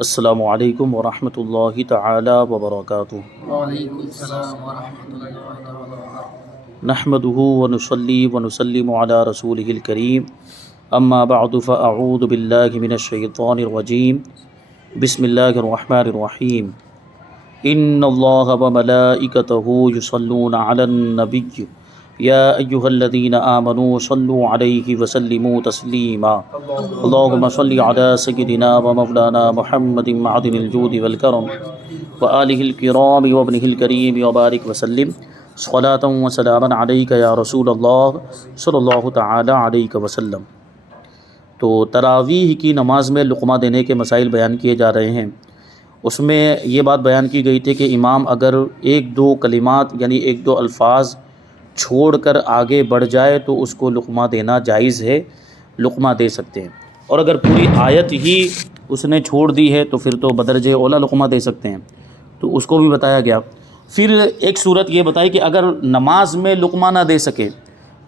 السلام علیکم ورحمۃ اللہ تعالی وبرکاتہ۔ وعلیکم السلام ورحمۃ اللہ وبرکاتہ۔ نحمدہ ونصلی ونسلم علی رسولہ الکریم، اما بعد فاعوذ باللہ من الشیطان الرجیم، بسم اللہ الرحمن الرحیم۔ ان اللہ وملائکتہ یصلون علی النبی یا ایہا الذین آمنوا صلوا علیہ وسلموا تسلیما۔ اللہم صل علی سیدنا ومولانا محمد معدن الجود والکرم وآلہ الکرام وابنہ الکریم وبارک وسلم صلاۃ وسلاما علیک یا رسول اللہ صلی اللہ تعالی علیہ وسلم۔ تو تراویح کی نماز میں لقمہ دینے کے مسائل بیان کیے جا رہے ہیں۔ اس میں یہ بات بیان کی گئی تھی کہ امام اگر ایک دو کلمات یعنی ایک دو الفاظ چھوڑ کر آگے بڑھ جائے تو اس کو لقمہ دینا جائز ہے، لقمہ دے سکتے ہیں، اور اگر پوری آیت ہی اس نے چھوڑ دی ہے تو پھر تو بدرجہ اولا لقمہ دے سکتے ہیں، تو اس کو بھی بتایا گیا۔ پھر ایک صورت یہ بتائی کہ اگر نماز میں لقمہ نہ دے سکے،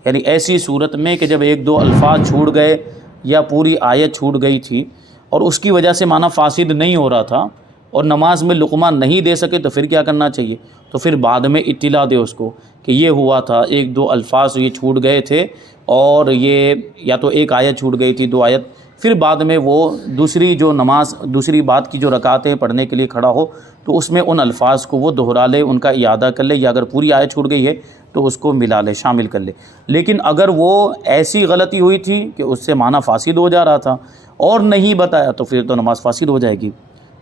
یعنی ایسی صورت میں کہ جب ایک دو الفاظ چھوٹ گئے یا پوری آیت چھوٹ گئی تھی اور اس کی وجہ سے معنی فاسد نہیں ہو رہا تھا اور نماز میں لقمہ نہیں دے سکے، تو پھر کیا کرنا چاہیے؟ تو پھر بعد میں اطلاع دے اس کو کہ یہ ہوا تھا، ایک دو الفاظ یہ چھوٹ گئے تھے اور یہ یا تو ایک آیت چھوٹ گئی تھی، دو آیت، پھر بعد میں وہ دوسری جو نماز دوسری بات کی جو رکعتیں پڑھنے کے لیے کھڑا ہو تو اس میں ان الفاظ کو وہ دہرا لے، ان کا اعادہ کر لے، یا اگر پوری آیت چھوٹ گئی ہے تو اس کو ملا لے، شامل کر لے۔ لیکن اگر وہ ایسی غلطی ہوئی تھی کہ اس سے معنی فاسد ہو جا رہا تھا اور نہیں بتایا تو پھر تو نماز فاسد ہو جائے گی۔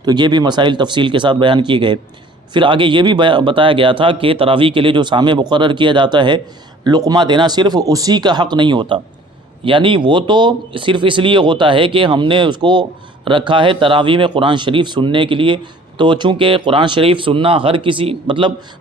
تو یہ بھی مسائل تفصیل کے ساتھ بیان کیے گئے۔ پھر آگے یہ بھی بتایا گیا تھا کہ تراویح کے لیے جو سامع مقرر کیا جاتا ہے، لقمہ دینا صرف اسی کا حق نہیں ہوتا، یعنی وہ تو صرف اس لیے ہوتا ہے کہ ہم نے اس کو رکھا ہے تراویح میں قرآن شریف سننے کے لیے، تو چونکہ قرآن شریف سننا ہر کسی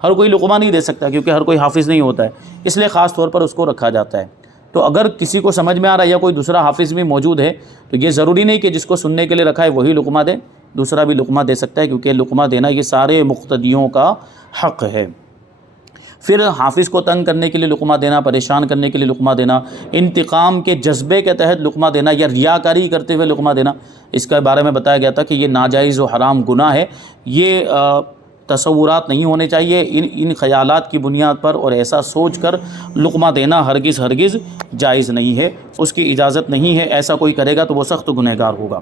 ہر کوئی لقمہ نہیں دے سکتا کیونکہ ہر کوئی حافظ نہیں ہوتا ہے، اس لیے خاص طور پر اس کو رکھا جاتا ہے۔ تو اگر کسی کو سمجھ میں آ رہا ہے یا کوئی دوسرا حافظ بھی موجود ہے تو یہ ضروری نہیں کہ جس کو سننے کے لیے رکھا ہے وہی لقمہ دے، دوسرا بھی لقمہ دے سکتا ہے، کیونکہ لقمہ دینا یہ سارے مقتدیوں کا حق ہے۔ پھر حافظ کو تنگ کرنے کے لیے لقمہ دینا، پریشان کرنے کے لیے لقمہ دینا، انتقام کے جذبے کے تحت لقمہ دینا یا ریاکاری کرتے ہوئے لقمہ دینا، اس کے بارے میں بتایا گیا تھا کہ یہ ناجائز و حرام گناہ ہے۔ یہ تصورات نہیں ہونے چاہیے، ان خیالات کی بنیاد پر اور ایسا سوچ کر لقمہ دینا ہرگز جائز نہیں ہے، اس کی اجازت نہیں ہے۔ ایسا کوئی کرے گا تو وہ سخت گنہگار ہوگا۔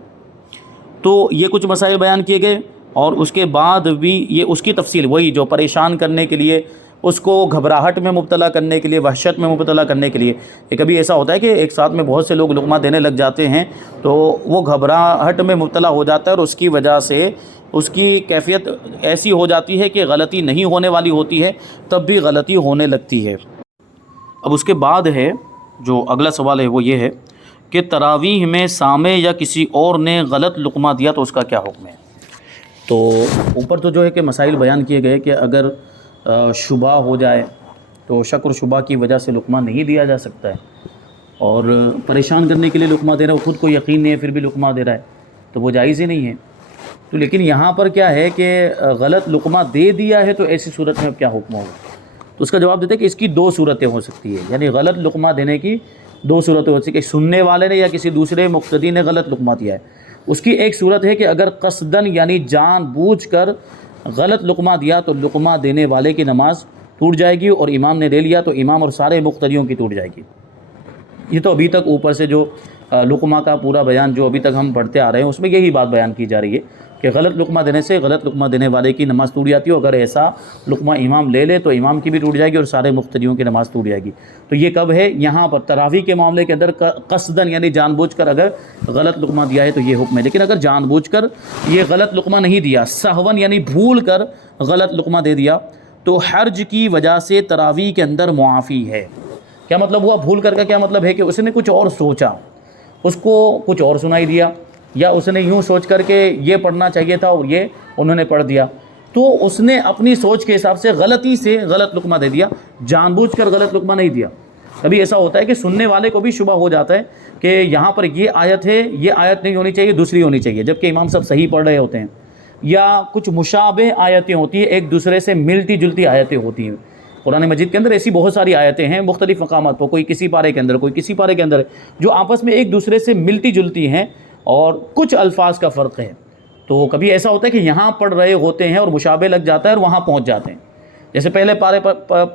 تو یہ کچھ مسائل بیان کیے گئے، اور اس کے بعد بھی یہ اس کی تفصیل وہی جو پریشان کرنے کے لیے، اس کو گھبراہٹ میں مبتلا کرنے کے لیے، وحشت میں مبتلا کرنے کے لیے۔ یہ کبھی ایسا ہوتا ہے کہ ایک ساتھ میں بہت سے لوگ لقمہ دینے لگ جاتے ہیں تو وہ گھبراہٹ میں مبتلا ہو جاتا ہے اور اس کی وجہ سے اس کی کیفیت ایسی ہو جاتی ہے کہ غلطی نہیں ہونے والی ہوتی ہے تب بھی غلطی ہونے لگتی ہے۔ اب اس کے بعد ہے جو اگلا سوال ہے وہ یہ ہے کہ تراویح میں سامع یا کسی اور نے غلط لقمہ دیا تو اس کا کیا حکم ہے؟ تو اوپر تو جو ہے کہ مسائل بیان کیے گئے کہ اگر شبہ ہو جائے تو شک اور شبہ کی وجہ سے لقمہ نہیں دیا جا سکتا ہے، اور پریشان کرنے کے لیے لقمہ دے رہا ہے، وہ خود کو یقین نہیں ہے پھر بھی لقمہ دے رہا ہے تو وہ جائز ہی نہیں ہے۔ تو لیکن یہاں پر کیا ہے کہ غلط لقمہ دے دیا ہے تو ایسی صورت میں اب کیا حکم ہوگا؟ تو اس کا جواب دیتے ہیں کہ اس کی دو صورتیں ہو سکتی ہے، یعنی غلط لقمہ دینے کی دو صورتیں ہو سکتی ہیں کہ سننے والے نے یا کسی دوسرے مقتدی نے غلط لقمہ دیا ہے۔ اس کی ایک صورت ہے کہ اگر قصدن یعنی جان بوجھ کر غلط لقمہ دیا تو لقمہ دینے والے کی نماز ٹوٹ جائے گی، اور امام نے دے لیا تو امام اور سارے مقتدیوں کی ٹوٹ جائے گی۔ یہ تو ابھی تک اوپر سے جو لقمہ کا پورا بیان جو ابھی تک ہم پڑھتے آ رہے ہیں اس میں یہی بات بیان کی جا رہی ہے کہ غلط لقمہ دینے سے غلط لقمہ دینے والے کی نماز ٹوٹ جاتی ہے، اگر ایسا لقمہ امام لے لے تو امام کی بھی ٹوٹ جائے گی اور سارے مقتدیوں کی نماز ٹوٹ جائے گی۔ تو یہ کب ہے؟ یہاں پر تراویح کے معاملے کے اندر قصدن یعنی جان بوجھ کر اگر غلط لقمہ دیا ہے تو یہ حکم ہے۔ لیکن اگر جان بوجھ کر یہ غلط لقمہ نہیں دیا، سہون یعنی بھول کر غلط لقمہ دے دیا، تو حرج کی وجہ سے تراویح کے اندر معافی ہے۔ کیا مطلب ہوا بھول کر کا؟ کیا مطلب ہے کہ اس نے کچھ اور سوچا، اس کو کچھ اور سنائی دیا، یا اس نے یوں سوچ کر کے یہ پڑھنا چاہیے تھا اور یہ انہوں نے پڑھ دیا، تو اس نے اپنی سوچ کے حساب سے غلطی سے غلط لقمہ دے دیا، جان بوجھ کر غلط لقمہ نہیں دیا۔ کبھی ایسا ہوتا ہے کہ سننے والے کو بھی شبہ ہو جاتا ہے کہ یہاں پر یہ آیت ہے، یہ آیت نہیں ہونی چاہیے، دوسری ہونی چاہیے، جبکہ امام صاحب صحیح پڑھ رہے ہوتے ہیں، یا کچھ مشابہ آیتیں ہوتی ہیں، ایک دوسرے سے ملتی جلتی آیتیں ہوتی ہیں۔ قرآن مجید کے اندر ایسی بہت ساری آیتیں ہیں مختلف مقامات پر، کوئی کسی پارے کے اندر، کوئی کسی پارے کے اندر، جو آپس میں ایک دوسرے سے ملتی جلتی ہیں اور کچھ الفاظ کا فرق ہے۔ تو کبھی ایسا ہوتا ہے کہ یہاں پڑھ رہے ہوتے ہیں اور مشابہ لگ جاتا ہے اور وہاں پہنچ جاتے ہیں، جیسے پہلے پارے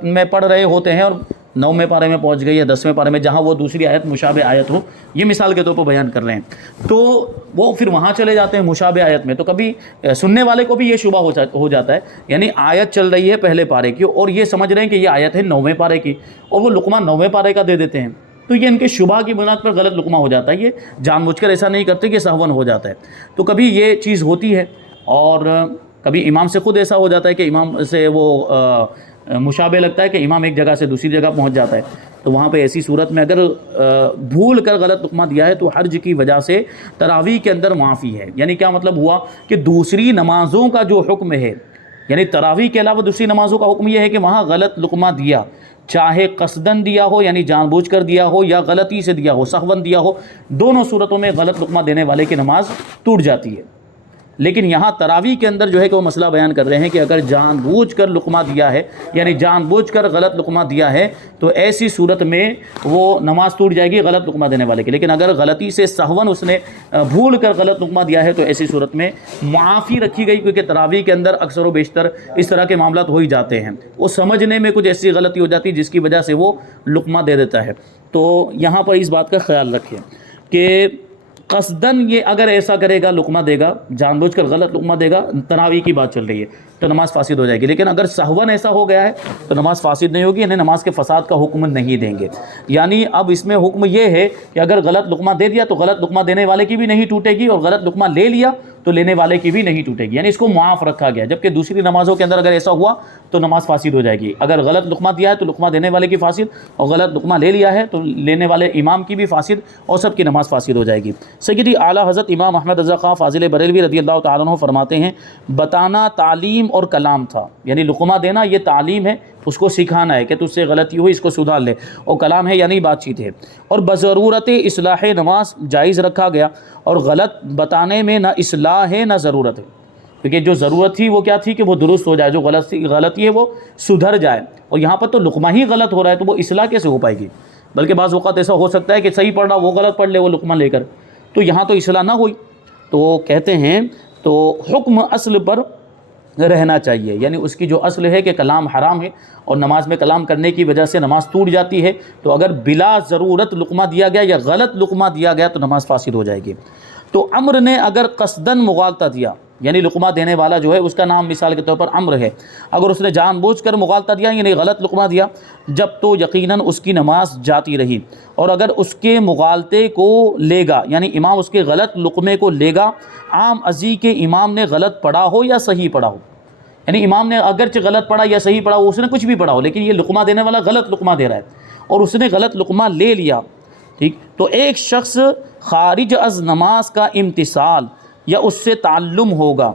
میں پڑھ رہے ہوتے ہیں اور 9ویں پارے میں پہنچ گئے یا 10ویں پارے میں، جہاں وہ دوسری آیت مشابہ آیت ہو، یہ مثال کے طور پر بیان کر رہے ہیں، تو وہ پھر وہاں چلے جاتے ہیں مشابہ آیت میں. تو کبھی سننے والے کو بھی یہ شبہ ہو جاتا ہے، یعنی آیت چل رہی ہے پہلے پارے کی اور یہ سمجھ رہے ہیں کہ یہ آیت ہے 9ویں پارے کی، اور وہ لقمہ 9ویں پارے کا دے دیتے ہیں، تو یہ ان کے شبہ کی بنیاد پر غلط لقمہ ہو جاتا ہے. یہ جان بوجھ کر ایسا نہیں کرتے کہ سہون ہو جاتا ہے. تو کبھی یہ چیز ہوتی ہے، اور کبھی امام سے خود ایسا ہو جاتا ہے کہ امام سے وہ مشابہ لگتا ہے کہ امام ایک جگہ سے دوسری جگہ پہنچ جاتا ہے. تو وہاں پہ ایسی صورت میں اگر بھول کر غلط لقمہ دیا ہے تو حرج کی وجہ سے تراویح کے اندر معافی ہے. یعنی کیا مطلب ہوا کہ دوسری نمازوں کا جو حکم ہے، یعنی تراویح کے علاوہ دوسری نمازوں کا حکم یہ ہے کہ وہاں غلط لقمہ دیا، چاہے قصدن دیا ہو یعنی جان بوجھ کر دیا ہو یا غلطی سے دیا ہو، سہون دیا ہو، دونوں صورتوں میں غلط لقمہ دینے والے کی نماز ٹوٹ جاتی ہے. لیکن یہاں تراویح کے اندر جو ہے کہ وہ مسئلہ بیان کر رہے ہیں کہ اگر جان بوجھ کر لقمہ دیا ہے، یعنی جان بوجھ کر غلط لقمہ دیا ہے، تو ایسی صورت میں وہ نماز ٹوٹ جائے گی غلط لقمہ دینے والے کی. لیکن اگر غلطی سے سہون اس نے بھول کر غلط لقمہ دیا ہے تو ایسی صورت میں معافی رکھی گئی، کیونکہ تراویح کے اندر اکثر و بیشتر اس طرح کے معاملات ہو ہی جاتے ہیں، وہ سمجھنے میں کچھ ایسی غلطی ہو جاتی ہے جس کی وجہ سے وہ لقمہ دے دیتا ہے. تو یہاں پر اس بات کا خیال رکھیں کہ قصدن یہ اگر ایسا کرے گا، لقمہ دے گا، جان بوجھ کر غلط لقمہ دے گا، تراویح کی بات چل رہی ہے تو نماز فاسد ہو جائے گی. لیکن اگر سہون ایسا ہو گیا ہے تو نماز فاسد نہیں ہوگی، یعنی نماز کے فساد کا حکم نہیں دیں گے. یعنی اب اس میں حکم یہ ہے کہ اگر غلط لقمہ دے دیا تو غلط لقمہ دینے والے کی بھی نہیں ٹوٹے گی، اور غلط لقمہ لے لیا تو لینے والے کی بھی نہیں ٹوٹے گی، یعنی اس کو معاف رکھا گیا. جبکہ دوسری نمازوں کے اندر اگر ایسا ہوا تو نماز فاسد ہو جائے گی. اگر غلط لقمہ دیا ہے تو لقمہ دینے والے کی فاسد، اور غلط لقمہ لے لیا ہے تو لینے والے امام کی بھی فاسد، اور سب کی نماز فاسد ہو جائے گی. سیدی اعلیٰ حضرت امام احمد رضا خان فاضل بریلوی رضی اللہ تعالیٰ عنہ فرماتے ہیں، بتانا تعلیم اور کلام تھا، یعنی لقمہ دینا یہ تعلیم ہے، اس کو سکھانا ہے کہ تجھ سے غلطی ہوئی اس کو سدھار لے، اور کلام ہے یعنی بات چیت ہے. اور بضرورت اصلاح نماز جائز رکھا گیا، اور غلط بتانے میں نہ اصلاح ہے نہ ضرورت ہے، کیونکہ جو ضرورت تھی وہ کیا تھی کہ وہ درست ہو جائے، جو غلطی ہے وہ سدھر جائے. اور یہاں پر تو لقمہ ہی غلط ہو رہا ہے تو وہ اصلاح کیسے ہو پائے گی؟ بلکہ بعض اوقات ایسا ہو سکتا ہے کہ صحیح پڑھ رہا وہ غلط پڑھ لے وہ لقمہ لے کر، تو یہاں تو اصلاح نہ ہوئی. تو کہتے ہیں تو حکم اصل پر رہنا چاہیے، یعنی اس کی جو اصل ہے کہ کلام حرام ہے اور نماز میں کلام کرنے کی وجہ سے نماز ٹوٹ جاتی ہے، تو اگر بلا ضرورت لقمہ دیا گیا یا غلط لقمہ دیا گیا تو نماز فاسد ہو جائے گی. تو عمر نے اگر قصدن مغالطہ دیا، یعنی لقمہ دینے والا جو ہے اس کا نام مثال کے طور پر عمر ہے، اگر اس نے جان بوجھ کر مغالطہ دیا یعنی غلط لقمہ دیا، جب تو یقیناً اس کی نماز جاتی رہی. اور اگر اس کے مغالطے کو لے گا، یعنی امام اس کے غلط لقمے کو لے گا، عام ازی کے امام نے غلط پڑھا ہو یا صحیح پڑھا ہو، یعنی امام نے اگرچہ غلط پڑھا یا صحیح پڑھا ہو، اس نے کچھ بھی پڑھا ہو، لیکن یہ لقمہ دینے والا غلط لقمہ دے رہا ہے اور اس نے غلط لقمہ لے لیا، ٹھیک، تو ایک شخص خارج از نماز کا امتثال یا اس سے تعلم ہوگا،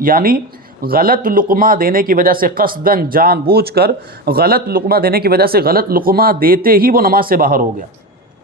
یعنی غلط لقمہ دینے کی وجہ سے قصدن جان بوجھ کر غلط لقمہ دینے کی وجہ سے غلط لقمہ دیتے ہی وہ نماز سے باہر ہو گیا،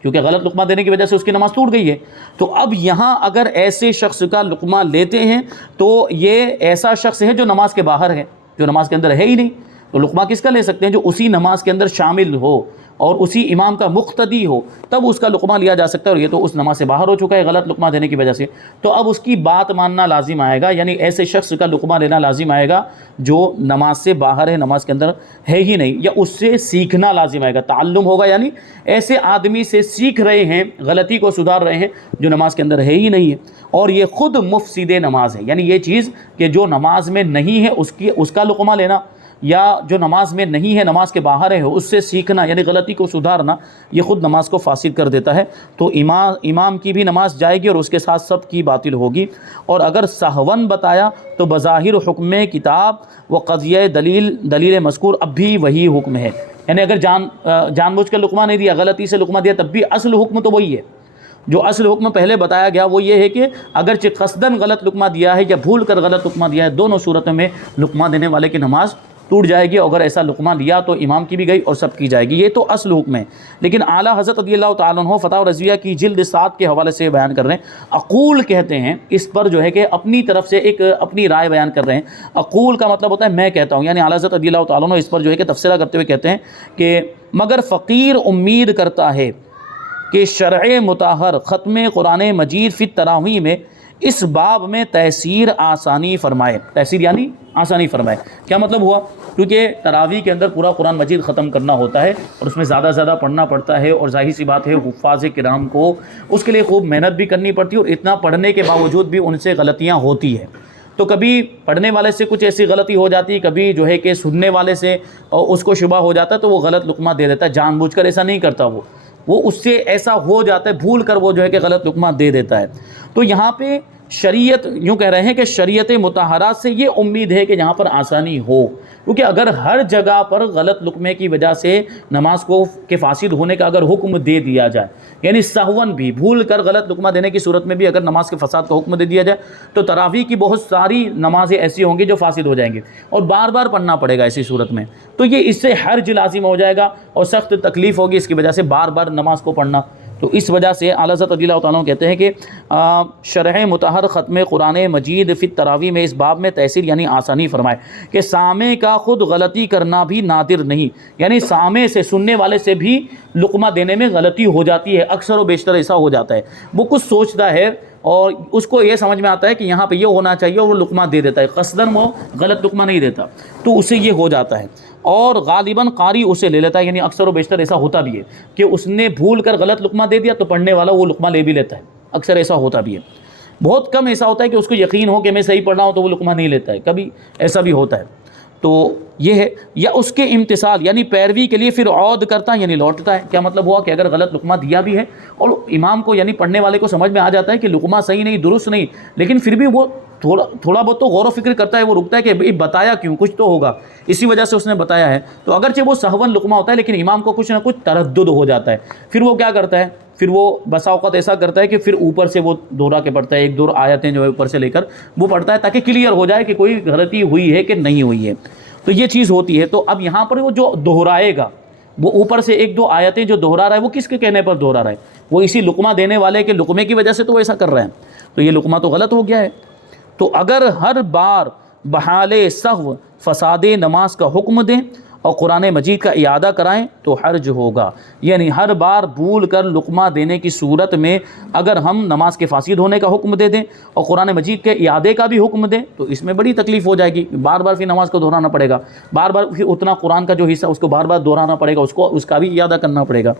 کیونکہ غلط لقمہ دینے کی وجہ سے اس کی نماز ٹوٹ گئی ہے. تو اب یہاں اگر ایسے شخص کا لقمہ لیتے ہیں تو یہ ایسا شخص ہے جو نماز کے باہر ہے، جو نماز کے اندر ہے ہی نہیں. تو لقمہ کس کا لے سکتے ہیں؟ جو اسی نماز کے اندر شامل ہو اور اسی امام کا مقتدی ہو، تب اس کا لقمہ لیا جا سکتا ہے، اور یہ تو اس نماز سے باہر ہو چکا ہے غلط لقمہ دینے کی وجہ سے. تو اب اس کی بات ماننا لازم آئے گا، یعنی ایسے شخص کا لقمہ لینا لازم آئے گا جو نماز سے باہر ہے، نماز کے اندر ہے ہی نہیں، یا اس سے سیکھنا لازم آئے گا. تعلم ہوگا یعنی ایسے آدمی سے سیکھ رہے ہیں، غلطی کو سدھار رہے ہیں جو نماز کے اندر ہے ہی نہیں ہے، اور یہ خود مفسد نماز ہے. یعنی یہ چیز کہ جو نماز میں نہیں ہے اس کا لقمہ لینا، یا جو نماز میں نہیں ہے نماز کے باہر ہے اس سے سیکھنا یعنی غلطی کو سدھارنا، یہ خود نماز کو فاسد کر دیتا ہے. تو امام کی بھی نماز جائے گی اور اس کے ساتھ سب کی باطل ہوگی. اور اگر سہون بتایا تو بظاہر حکم کتاب و قضیہ دلیل مذکور اب بھی وہی حکم ہے. یعنی اگر جان بوجھ کر لقمہ نہیں دیا، غلطی سے لقمہ دیا، تب بھی اصل حکم تو وہی ہے. جو اصل حکم پہلے بتایا گیا وہ یہ ہے کہ اگرچہ قصدن غلط لقمہ دیا ہے یا بھول کر غلط لقمہ دیا ہے، دونوں صورتوں میں لقمہ دینے والے کی نماز ٹوٹ جائے گی. اگر ایسا لقمہ لیا تو امام کی بھی گئی اور سب کی جائے گی. یہ تو اصل حکم ہے. لیکن اعلیٰ حضرت رضی اللہ تعالیٰ عنہ فتح رضویہ کی جلد 7 کے حوالے سے بیان کر رہے ہیں. اقول کہتے ہیں اس پر جو ہے کہ اپنی طرف سے ایک اپنی رائے بیان کر رہے ہیں. اقول کا مطلب ہوتا ہے میں کہتا ہوں، یعنی اعلیٰ حضرت رضی اللہ تعالیٰ عنہ اس پر جو ہے کہ تفسیرہ کرتے ہوئے کہتے ہیں کہ مگر فقیر امید کرتا ہے کہ شرع مطہر ختم قرآن مجید فی التراویح میں اس باب میں تیسیر آسانی فرمائے. تیسیر یعنی آسانی فرمائے. کیا مطلب ہوا؟ کیونکہ تراویح کے اندر پورا قرآن مجید ختم کرنا ہوتا ہے اور اس میں زیادہ زیادہ پڑھنا پڑتا ہے، اور ظاہر سی بات ہے حفاظ کرام کو اس کے لیے خوب محنت بھی کرنی پڑتی ہے، اور اتنا پڑھنے کے باوجود بھی ان سے غلطیاں ہوتی ہیں. تو کبھی پڑھنے والے سے کچھ ایسی غلطی ہو جاتی ہے، کبھی جو ہے کہ سننے والے سے اس کو شبہ ہو جاتا ہے تو وہ غلط لقمہ دے دیتا ہے. جان بوجھ کر ایسا نہیں کرتا، وہ اس سے ایسا ہو جاتا ہے، بھول کر وہ جو ہے کہ غلط لقمہ دے دیتا ہے. تو یہاں پہ شریعت یوں کہہ رہے ہیں کہ شریعت مطہرات سے یہ امید ہے کہ یہاں پر آسانی ہو، کیونکہ اگر ہر جگہ پر غلط لقمے کی وجہ سے نماز کو کے فاسد ہونے کا اگر حکم دے دیا جائے، یعنی سہون بھی بھول کر غلط لقمہ دینے کی صورت میں بھی اگر نماز کے فساد کا حکم دے دیا جائے تو تراویح کی بہت ساری نمازیں ایسی ہوں گی جو فاسد ہو جائیں گی، اور بار بار پڑھنا پڑے گا ایسی صورت میں. تو یہ اس سے حرج لازم ہو جائے گا اور سخت تکلیف ہوگی اس کی وجہ سے بار بار نماز کو پڑھنا. تو اس وجہ سے اعلیٰ حضرت رضی اللہ تعالیٰ عنہ کہتے ہیں کہ شرح مطہر ختم قرآن مجید فی التراویح میں اس باب میں تیسیر یعنی آسانی فرمائے کہ سامع کا خود غلطی کرنا بھی نادر نہیں، یعنی سامع سے سننے والے سے بھی لقمہ دینے میں غلطی ہو جاتی ہے، اکثر و بیشتر ایسا ہو جاتا ہے. وہ کچھ سوچتا ہے اور اس کو یہ سمجھ میں آتا ہے کہ یہاں پہ یہ ہونا چاہیے اور وہ لقمہ دے دیتا ہے، قصداً وہ غلط لقمہ نہیں دیتا، تو اسے یہ ہو جاتا ہے. اور غالباً قاری اسے لے لیتا ہے، یعنی اکثر و بیشتر ایسا ہوتا بھی ہے کہ اس نے بھول کر غلط لقمہ دے دیا تو پڑھنے والا وہ لقمہ لے بھی لیتا ہے، اکثر ایسا ہوتا بھی ہے. بہت کم ایسا ہوتا ہے کہ اس کو یقین ہو کہ میں صحیح پڑھ رہا ہوں تو وہ لقمہ نہیں لیتا ہے، کبھی ایسا بھی ہوتا ہے. تو یہ ہے، یا اس کے امتثال یعنی پیروی کے لیے پھر عود کرتا ہے یعنی لوٹتا ہے. کیا مطلب ہوا کہ اگر غلط لقمہ دیا بھی ہے اور امام کو یعنی پڑھنے والے کو سمجھ میں آ جاتا ہے کہ لقمہ صحیح نہیں، درست نہیں، لیکن پھر بھی وہ تھوڑا بہت تو غور و فکر کرتا ہے، وہ رکتا ہے کہ بھئی بتایا کیوں، کچھ تو ہوگا، اسی وجہ سے اس نے بتایا ہے. تو اگرچہ وہ سہون لقمہ ہوتا ہے لیکن امام کو کچھ نہ کچھ تردد ہو جاتا ہے، پھر وہ کیا کرتا ہے، پھر وہ بسا اوقات ایسا کرتا ہے کہ پھر اوپر سے وہ دوہرا کے پڑھتا ہے، ایک دو آیتیں جو ہے اوپر سے لے کر وہ پڑھتا ہے تاکہ کلیئر ہو جائے کہ کوئی غلطی ہوئی ہے کہ نہیں ہوئی ہے. تو یہ چیز ہوتی ہے. تو اب یہاں پر وہ جو دہرائے گا، وہ اوپر سے ایک دو آیتیں جو دہرا رہا ہے، وہ کس کے کہنے پر دہرا رہا ہے؟ وہ اسی لقمہ دینے والے کے لقمے کی وجہ سے تو وہ ایسا کر رہے ہیں، تو یہ لقمہ تو غلط ہو گیا ہے. تو اگر ہر بار بحال سہو فساد نماز کا حکم دیں اور قرآن مجید کا اعادہ کرائیں تو حرج ہوگا. یعنی ہر بار بھول کر لقمہ دینے کی صورت میں اگر ہم نماز کے فاسد ہونے کا حکم دے دیں اور قرآن مجید کے اعادے کا بھی حکم دیں تو اس میں بڑی تکلیف ہو جائے گی. بار بار پھر نماز کو دہرانا پڑے گا، بار بار پھر اتنا قرآن کا جو حصہ اس کو بار بار دہرانا پڑے گا، اس کا بھی اعادہ کرنا پڑے گا.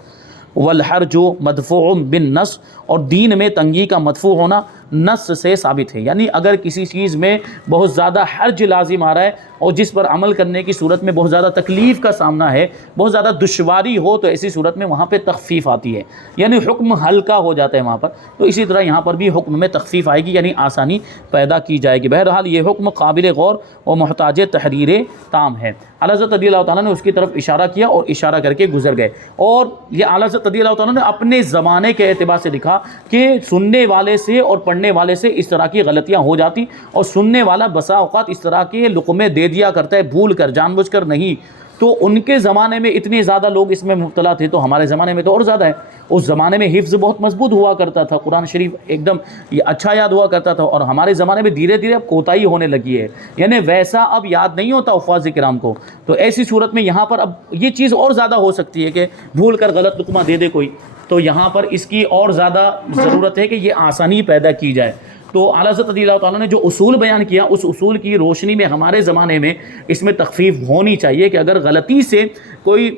والحرج مدفوع بالنص، اور دین میں تنگی کا مدفوع ہونا نص سے ثابت ہے. یعنی اگر کسی چیز میں بہت زیادہ حرج لازم آ رہا ہے اور جس پر عمل کرنے کی صورت میں بہت زیادہ تکلیف کا سامنا ہے، بہت زیادہ دشواری ہو، تو ایسی صورت میں وہاں پہ تخفیف آتی ہے، یعنی حکم ہلکا ہو جاتا ہے وہاں پر. تو اسی طرح یہاں پر بھی حکم میں تخفیف آئے گی، یعنی آسانی پیدا کی جائے گی. بہرحال یہ حکم قابل غور اور محتاج تحریر تام ہے. اعلیٰ حضرت رضی اللہ تعالیٰ نے اس کی طرف اشارہ کیا اور اشارہ کر کے گزر گئے. اور یہ اعلیٰ حضرت رضی اللہ تعالیٰ نے اپنے زمانے کے اعتبار سے لکھا کہ سننے والے سے اور پڑھنے والے سے اس طرح کی غلطیاں ہو جاتی، اور سننے والا بسا اوقات اس طرح کے لقمے دے دیا کرتا ہے بھول کر، جان بوجھ کر نہیں. تو ان کے زمانے میں اتنے زیادہ لوگ اس میں مبتلا تھے، تو ہمارے زمانے میں تو اور زیادہ ہے. اس زمانے میں حفظ بہت مضبوط ہوا کرتا تھا، قرآن شریف ایک دم اچھا یاد ہوا کرتا تھا، اور ہمارے زمانے میں دھیرے دھیرے اب کوتاہی ہونے لگی ہے، یعنی ویسا اب یاد نہیں ہوتا حفاظ کرام کو. تو ایسی صورت میں یہاں پر اب یہ چیز اور زیادہ ہو سکتی ہے کہ بھول کر غلط لقمہ دے دے کوئی، تو یہاں پر اس کی اور زیادہ ضرورت ہے کہ یہ آسانی پیدا کی جائے. تو اعلیٰ حضرت رضی اللہ تعالیٰ نے جو اصول بیان کیا، اس اصول کی روشنی میں ہمارے زمانے میں اس میں تخفیف ہونی چاہیے کہ اگر غلطی سے کوئی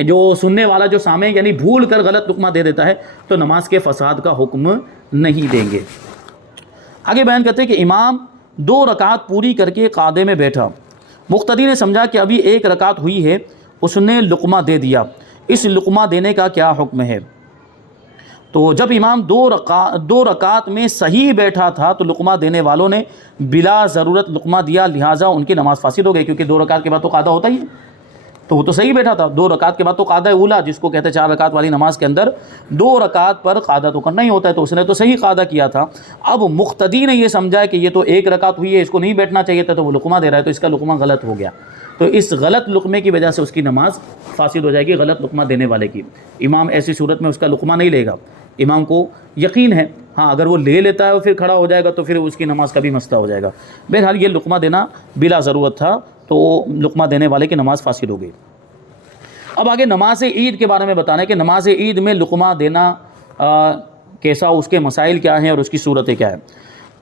جو سننے والا جو سامع یعنی بھول کر غلط لقمہ دے دیتا ہے تو نماز کے فساد کا حکم نہیں دیں گے. آگے بیان کرتے ہیں کہ امام 2 رکعت پوری کر کے قعدے میں بیٹھا، مقتدی نے سمجھا کہ ابھی 1 رکعت ہوئی ہے، اس نے لقمہ دے دیا، اس لقمہ دینے کا کیا حکم ہے؟ تو جب امام 2 رکعت میں صحیح بیٹھا تھا تو لقمہ دینے والوں نے بلا ضرورت لقمہ دیا، لہٰذا ان کی نماز فاسد ہو گئی، کیونکہ 2 رکعت کے بعد تو قعدہ ہوتا ہی ہے، تو وہ تو صحیح بیٹھا تھا. 2 رکعت کے بعد تو قعدہ اولا جس کو کہتے ہیں 4 رکعت والی نماز کے اندر 2 رکعت پر قعدہ تو کرنا ہی ہوتا ہے، تو اس نے تو صحیح قعدہ کیا تھا. اب مقتدی نے یہ سمجھا کہ یہ تو 1 رکعت ہوئی ہے، اس کو نہیں بیٹھنا چاہیے تھا، تو وہ لقمہ دے رہا ہے، تو اس کا لقمہ غلط ہو گیا. تو اس غلط لقمے کی وجہ سے اس کی نماز فاسد ہو جائے گی، غلط لقمہ دینے والے کی. امام ایسی صورت میں اس کا لقمہ نہیں لے گا، امام کو یقین ہے، ہاں اگر وہ لے لیتا ہے اور پھر کھڑا ہو جائے گا تو پھر اس کی نماز کا بھی مسئلہ ہو جائے گا. بہرحال یہ لقمہ دینا بلا ضرورت تھا، تو لقمہ دینے والے کی نماز فاسد ہو گئی. اب آگے نماز عید کے بارے میں بتانا ہے کہ نماز عید میں لقمہ دینا کیسا، اس کے مسائل کیا ہیں اور اس کی صورتیں کیا ہیں.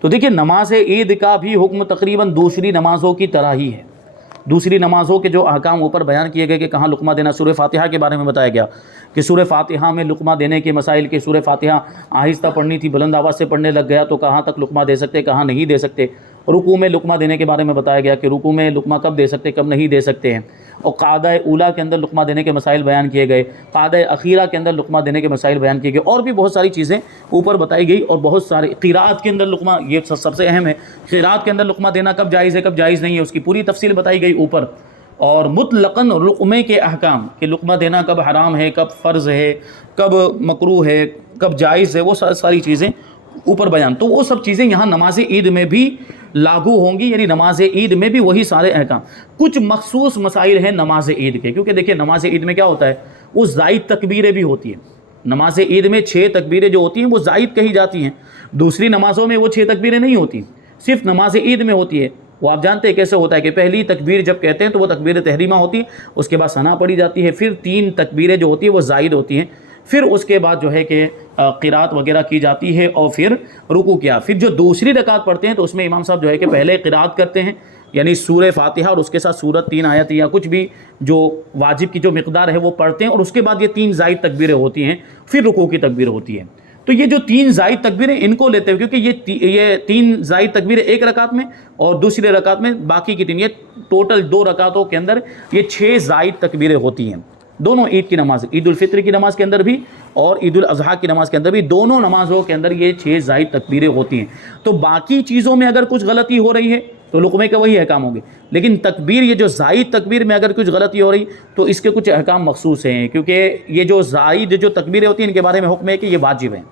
تو دیکھیے نماز عید کا بھی حکم تقریباً دوسری نمازوں کی طرح ہی ہے. دوسری نمازوں کے جو احکام اوپر بیان کیے گئے کہ کہاں لقمہ دینا، سورہ فاتحہ کے بارے میں بتایا گیا کہ سورہ فاتحہ میں لقمہ دینے کے مسائل کے، سورہ فاتحہ آہستہ پڑھنی تھی، بلند آواز سے پڑھنے لگ گیا تو کہاں تک لقمہ دے سکتے، کہاں نہیں دے سکتے. رکوع میں لقمہ دینے کے بارے میں بتایا گیا کہ رکوع میں لقمہ کب دے سکتے، کب نہیں دے سکتے ہیں. اور قعدہ اولیٰ کے اندر لقمہ دینے کے مسائل بیان کیے گئے، قعدہ اخیرہ کے اندر لقمہ دینے کے مسائل بیان کیے گئے، اور بھی بہت ساری چیزیں اوپر بتائی گئی. اور بہت سارے قراءت کے اندر لقمہ، یہ سب سے اہم ہے، قراءت کے اندر لقمہ دینا کب جائز ہے کب جائز نہیں ہے، اس کی پوری تفصیل بتائی گئی اوپر. اور مطلقاً لقمے کے احکام کہ لقمہ دینا کب حرام ہے، کب فرض ہے، کب مکروہ ہے، کب جائز ہے، وہ ساری چیزیں اوپر بیان. تو وہ سب چیزیں یہاں نماز عید میں بھی لاگو ہوں گی، یعنی نماز عید میں بھی وہی سارے احکام. کچھ مخصوص مسائل ہیں نماز عید کے، کیونکہ دیکھیں نماز عید میں کیا ہوتا ہے، وہ زائد تکبیریں بھی ہوتی ہیں. نماز عید میں 6 تکبیریں جو ہوتی ہیں وہ زائد کہی جاتی ہیں. دوسری نمازوں میں وہ 6 تکبیریں نہیں ہوتی، صرف نماز عید میں ہوتی ہے. وہ آپ جانتے ہیں کیسے ہوتا ہے کہ پہلی تکبیر جب کہتے ہیں تو وہ تکبیر تحریمہ ہوتی ہے، اس کے بعد ثنا پڑھی جاتی ہے، پھر 3 تکبیریں جو ہوتی ہیں وہ زائد ہوتی ہیں، پھر اس کے بعد جو ہے کہ قرات وغیرہ کی جاتی ہے اور پھر رکوع کیا. پھر جو دوسری رکعت پڑھتے ہیں تو اس میں امام صاحب جو ہے کہ پہلے قرات کرتے ہیں، یعنی سورہ فاتحہ اور اس کے ساتھ سورت 3 آیت یا کچھ بھی جو واجب کی جو مقدار ہے وہ پڑھتے ہیں، اور اس کے بعد یہ 3 زائد تکبیریں ہوتی ہیں، پھر رکوع کی تکبیر ہوتی ہے. تو یہ جو 3 زائد تکبیریں ان کو لیتے ہیں، کیونکہ یہ 3 زائد تکبیریں ایک رکعت میں اور دوسری رکعت میں باقی کی 3، یہ ٹوٹل 2 رکعتوں کے اندر یہ 6 زائد تکبیریں ہوتی ہیں. دونوں عید کی نماز، عید الفطر کی نماز کے اندر بھی اور عید الاضحیٰ کی نماز کے اندر بھی، دونوں نمازوں کے اندر یہ 6 زائد تکبیریں ہوتی ہیں. تو باقی چیزوں میں اگر کچھ غلطی ہو رہی ہے تو لقمے کے وہی احکام ہوں گے، لیکن تکبیر، یہ جو زائد تکبیر میں اگر کچھ غلطی ہو رہی تو اس کے کچھ احکام مخصوص ہیں، کیونکہ یہ جو زائد جو تکبیریں ہوتی ہیں ان کے بارے میں حکم ہے کہ یہ واجب ہیں.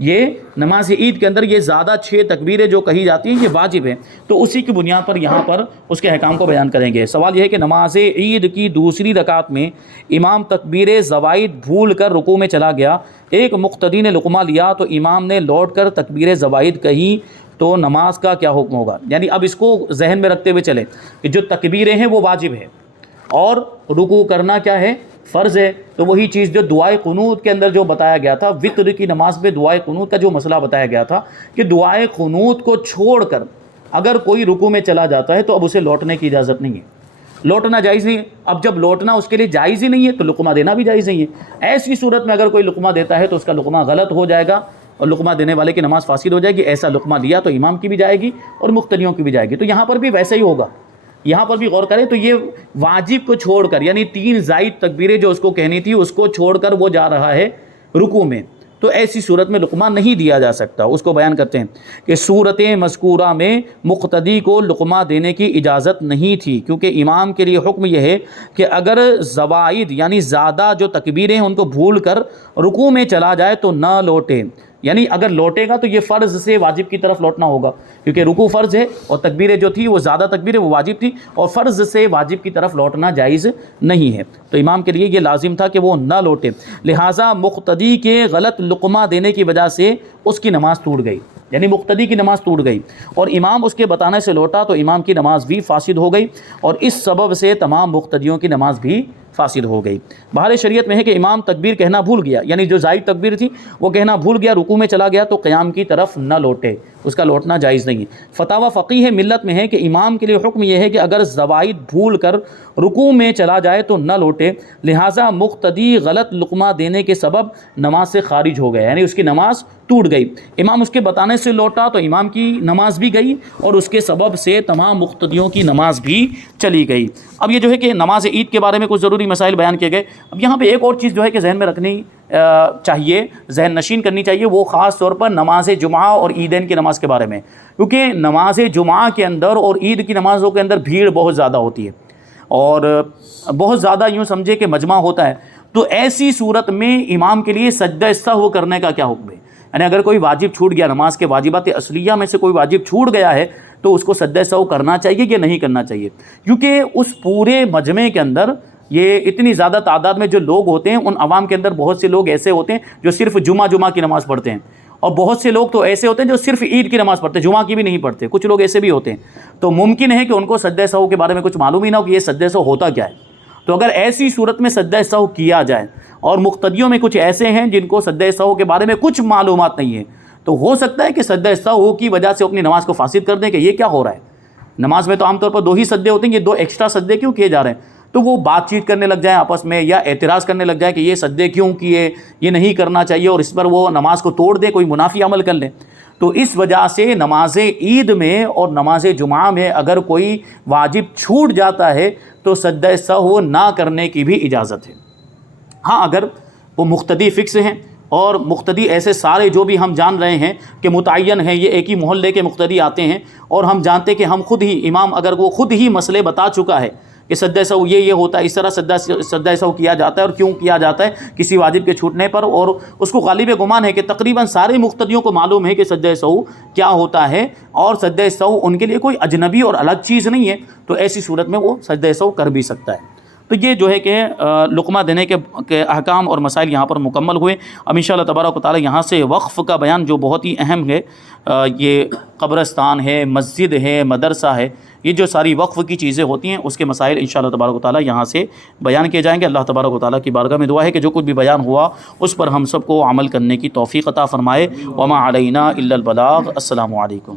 یہ نماز عید کے اندر یہ زیادہ 6 تکبیریں جو کہی جاتی ہیں یہ واجب ہیں. تو اسی کی بنیاد پر یہاں پر اس کے احکام کو بیان کریں گے. سوال یہ ہے کہ نماز عید کی دوسری رکعت میں امام تکبیر زوائد بھول کر رکوع میں چلا گیا، ایک مقتدی نے لقمہ لیا تو امام نے لوٹ کر تکبیر زوائد کہی، تو نماز کا کیا حکم ہوگا؟ یعنی اب اس کو ذہن میں رکھتے ہوئے چلیں کہ جو تکبیریں ہیں وہ واجب ہے اور رکوع کرنا کیا ہے، فرض ہے. تو وہی چیز جو دعائے قنوت کے اندر جو بتایا گیا تھا، وطر کی نماز میں دعائے قنوت کا جو مسئلہ بتایا گیا تھا کہ دعائے قنوت کو چھوڑ کر اگر کوئی رکوع میں چلا جاتا ہے تو اب اسے لوٹنے کی اجازت نہیں ہے، لوٹنا جائز نہیں ہے. اب جب لوٹنا اس کے لیے جائز ہی نہیں ہے تو لقمہ دینا بھی جائز نہیں ہے. ایسی صورت میں اگر کوئی لقمہ دیتا ہے تو اس کا لقمہ غلط ہو جائے گا اور لقمہ دینے والے کی نماز فاسد ہو جائے گی. ایسا لقمہ لیا تو امام کی بھی جائے گی اور مقتدیوں کی بھی جائے گی. تو یہاں پر بھی ویسے ہی ہوگا. یہاں پر بھی غور کریں تو یہ واجب کو چھوڑ کر، یعنی 3 زائد تکبیریں جو اس کو کہنی تھی اس کو چھوڑ کر وہ جا رہا ہے رکوع میں، تو ایسی صورت میں لقمہ نہیں دیا جا سکتا. اس کو بیان کرتے ہیں کہ صورت مذکورہ میں مقتدی کو لقمہ دینے کی اجازت نہیں تھی، کیونکہ امام کے لیے حکم یہ ہے کہ اگر زوائد یعنی زیادہ جو تکبیریں ہیں ان کو بھول کر رکوع میں چلا جائے تو نہ لوٹے. یعنی اگر لوٹے گا تو یہ فرض سے واجب کی طرف لوٹنا ہوگا، کیونکہ رکوع فرض ہے اور تکبیریں جو تھی وہ زیادہ تکبیریں وہ واجب تھی، اور فرض سے واجب کی طرف لوٹنا جائز نہیں ہے. تو امام کے لیے یہ لازم تھا کہ وہ نہ لوٹے، لہٰذا مقتدی کے غلط لقمہ دینے کی وجہ سے اس کی نماز ٹوٹ گئی، یعنی مقتدی کی نماز ٹوٹ گئی اور امام اس کے بتانے سے لوٹا تو امام کی نماز بھی فاسد ہو گئی، اور اس سبب سے تمام مقتدیوں کی نماز بھی فاسد ہو گئی. بہر شریعت میں ہے کہ امام تکبیر کہنا بھول گیا، یعنی جو زائد تکبیر تھی وہ کہنا بھول گیا، رکوع میں چلا گیا تو قیام کی طرف نہ لوٹے، اس کا لوٹنا جائز نہیں. فتاوی فقیہ ملت میں ہے کہ امام کے لیے حکم یہ ہے کہ اگر زوائد بھول کر رکوع میں چلا جائے تو نہ لوٹے، لہٰذا مقتدی غلط لقمہ دینے کے سبب نماز سے خارج ہو گیا، یعنی اس کی نماز ٹوٹ گئی. امام اس کے بتانے سے لوٹا تو امام کی نماز بھی گئی اور اس کے سبب سے تمام مقتدیوں کی نماز بھی چلی گئی. اب یہ جو ہے کہ نماز عید کے بارے میں کچھ ضروری مسائل بیان کیے گئے. اب یہاں پہ ایک اور چیز جو ہے کہ ذہن میں رکھنی چاہیے، ذہن نشین کرنی چاہیے، وہ خاص طور پر نماز جمعہ اور عیدین کی نماز کے بارے میں، کیونکہ نماز جمعہ کے اندر اور عید کی نمازوں کے اندر بھیڑ بہت زیادہ ہوتی ہے اور بہت زیادہ یوں سمجھے کہ مجمع ہوتا ہے. تو ایسی صورت میں امام کے لیے سجدہ سہو کرنے کا کیا حکم ہے؟ یعنی اگر کوئی واجب چھوٹ گیا، نماز کے واجبات اصلیہ میں سے کوئی واجب چھوٹ گیا ہے تو اس کو سجدہ سہو کرنا چاہیے کہ نہیں کرنا چاہیے؟ کیونکہ اس پورے مجمع کے اندر یہ اتنی زیادہ تعداد میں جو لوگ ہوتے ہیں، ان عوام کے اندر بہت سے لوگ ایسے ہوتے ہیں جو صرف جمعہ کی نماز پڑھتے ہیں، اور بہت سے لوگ تو ایسے ہوتے ہیں جو صرف عید کی نماز پڑھتے ہیں، جمعہ کی بھی نہیں پڑھتے. کچھ لوگ ایسے بھی ہوتے ہیں. تو ممکن ہے کہ ان کو سجدہ سہو کے بارے میں کچھ معلوم ہی نہ ہو کہ یہ سجدہ سہو ہوتا کیا ہے. تو اگر ایسی صورت میں سجدہ سہو کیا جائے اور مقتدیوں میں کچھ ایسے ہیں جن کو سجدہ سہو کے بارے میں کچھ معلومات نہیں ہے، تو ہو سکتا ہے کہ سجدہ سہو کی وجہ سے اپنی نماز کو فاسد کر دیں کہ یہ کیا ہو رہا ہے، نماز میں تو عام طور پر 2 ہی سجدے ہوتے ہیں، یہ 2 ایکسٹرا سجدے کیوں کیے جا رہے ہیں؟ تو وہ بات چیت کرنے لگ جائیں آپس میں، یا اعتراض کرنے لگ جائیں کہ یہ سجدے کیوں کیے، یہ نہیں کرنا چاہیے، اور اس پر وہ نماز کو توڑ دیں، کوئی منافی عمل کر لیں۔ تو اس وجہ سے نماز عید میں اور نماز جمعہ میں اگر کوئی واجب چھوٹ جاتا ہے تو سجدہ سہو نہ کرنے کی بھی اجازت ہے۔ ہاں اگر وہ مقتدی فکس ہیں، اور مقتدی ایسے سارے جو بھی ہم جان رہے ہیں کہ متعین ہیں، یہ ایک ہی محلے کے مقتدی آتے ہیں، اور ہم جانتے کہ ہم خود ہی امام اگر وہ خود ہی مسئلے بتا چکا ہے کہ سجدہ سہو یہ ہوتا ہے، اس طرح سجدہ سہو کیا جاتا ہے اور کیوں کیا جاتا ہے کسی واجب کے چھوٹنے پر، اور اس کو غالب گمان ہے کہ تقریباً سارے مقتدیوں کو معلوم ہے کہ سجدہ سہو کیا ہوتا ہے، اور سجدہ سہو ان کے لیے کوئی اجنبی اور الگ چیز نہیں ہے، تو ایسی صورت میں وہ سجدہ سہو کر بھی سکتا ہے۔ تو یہ جو ہے کہ لقمہ دینے کے احکام اور مسائل یہاں پر مکمل ہوئے۔ اب انشاءاللہ تبارک و تعالی یہاں سے وقف کا بیان جو بہت ہی اہم ہے، یہ قبرستان ہے، مسجد ہے، مدرسہ ہے، یہ جو ساری وقف کی چیزیں ہوتی ہیں اس کے مسائل انشاءاللہ تبارک و تعالی یہاں سے بیان کیے جائیں گے۔ اللہ تبارک و تعالی کی بارگاہ میں دعا ہے کہ جو کچھ بھی بیان ہوا اس پر ہم سب کو عمل کرنے کی توفیق عطا فرمائے۔ وما علینا الا البلاغ۔ السلام علیکم۔